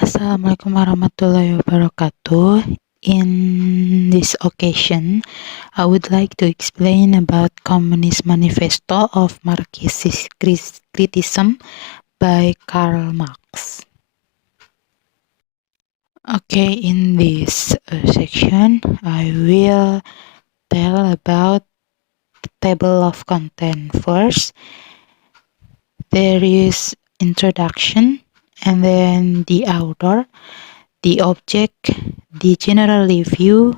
Assalamualaikum warahmatullahi wabarakatuh. In this occasion, I would like to explain about Communist Manifesto of Marxist Criticism by Karl Marx. Okay, in this section, I will tell about the table of content. First, there is introduction, and then the author, the object, the general review,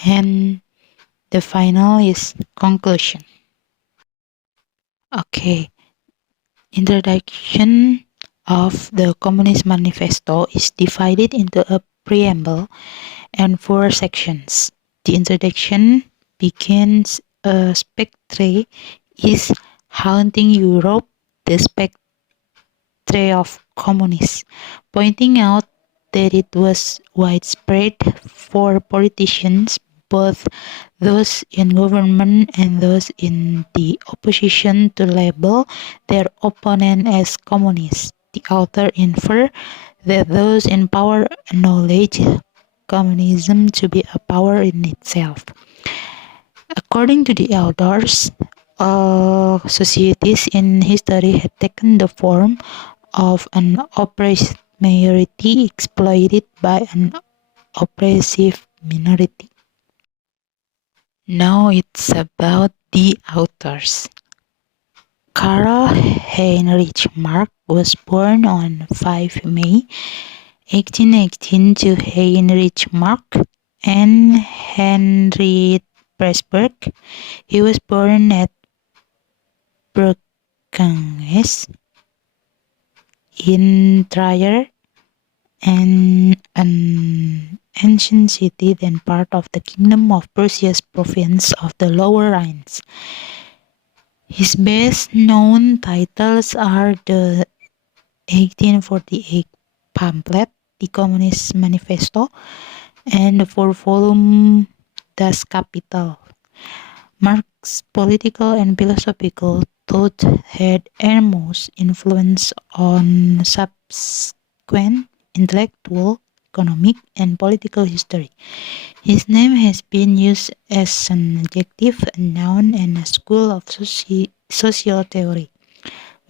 and the final is conclusion. Okay, introduction of the Communist Manifesto is divided into a preamble and 4 sections. The introduction begins a spectre is haunting Europe, the spectre of communists, pointing out that it was widespread for politicians, both those in government and those in the opposition, to label their opponent as communists. The author infers that those in power acknowledge communism to be a power in itself. According to the elders, societies in history had taken the form of an oppressed majority exploited by an oppressive minority. Now it's about the authors. Karl Heinrich Marx was born on 5 May 1818 to Heinrich Marx and Henry Presburg. He was born at Berganges in Trier, and an ancient city, then part of the Kingdom of Prussia's province of the Lower Rhines. His best-known titles are the 1848 pamphlet, The Communist Manifesto, and the 4-volume Das Kapital. Marx's political and philosophical thought had enormous influence on subsequent intellectual, economic, and political history. His name has been used as an adjective, a noun, and a school of social theory.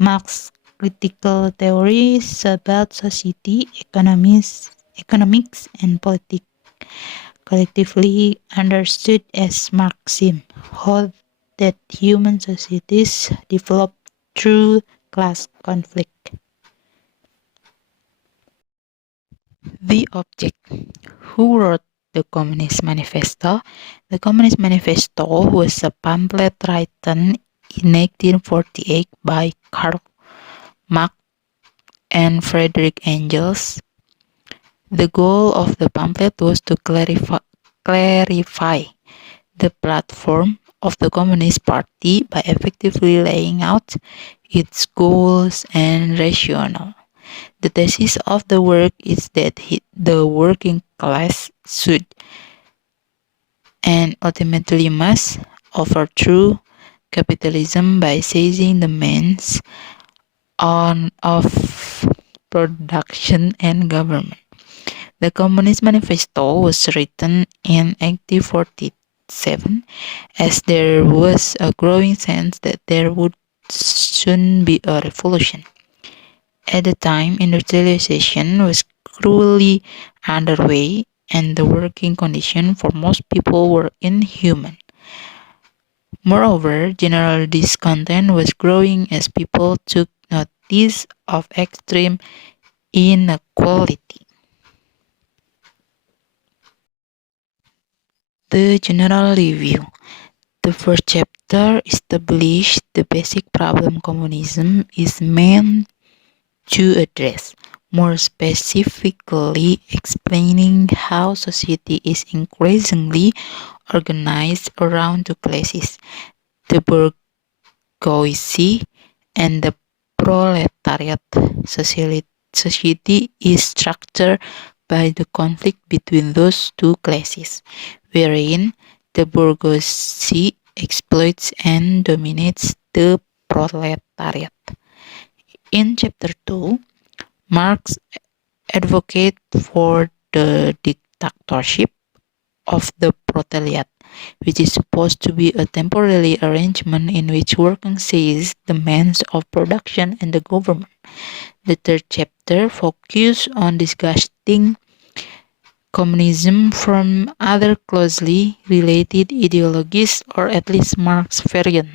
Marx's critical theories about society, economics, and politics, collectively understood as Marxism, hold that human societies develop through class conflict. The object. Who wrote the Communist Manifesto? The Communist Manifesto was a pamphlet written in 1848 by Karl Marx and Frederick Engels. The goal of the pamphlet was to clarify the platform of the Communist Party by effectively laying out its goals and rationale. The thesis of the work is that the working class should and ultimately must overthrow capitalism by seizing the means of production and government. The Communist Manifesto was written in 1847 as there was a growing sense that there would soon be a revolution. At the time, industrialization was cruelly underway and the working conditions for most people were inhuman. Moreover, general discontent was growing as people took notice of extreme inequality. The general review. The first chapter established the basic problem communism is meant to address, more specifically explaining how society is increasingly organized around two classes, the bourgeoisie and the proletariat. Society is structured by the conflict between those two classes, wherein the bourgeoisie exploits and dominates the proletariat. In chapter 2, Marx advocate for the dictatorship of the proletariat, which is supposed to be a temporary arrangement in which working sees the means of production and the government. The third chapter focuses on discussing communism from other closely related ideologies, or at least Marx variant.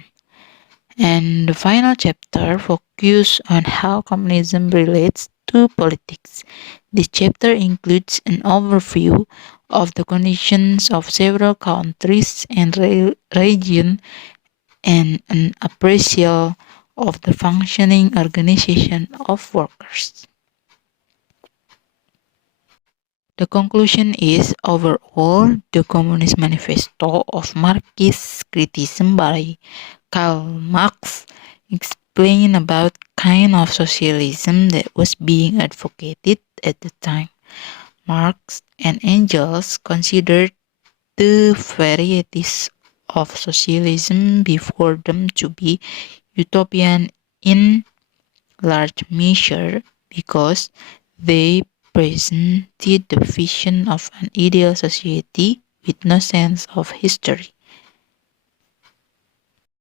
And the final chapter focuses on how communism relates to politics. This chapter includes an overview of the conditions of several countries and regions and an appraisal of the functioning organization of workers. The conclusion is, overall, the Communist Manifesto of Marxist criticism by Karl Marx explain about kind of socialism that was being advocated at the time. Marx and Engels considered the varieties of socialism before them to be utopian in large measure because they presented the vision of an ideal society with no sense of history.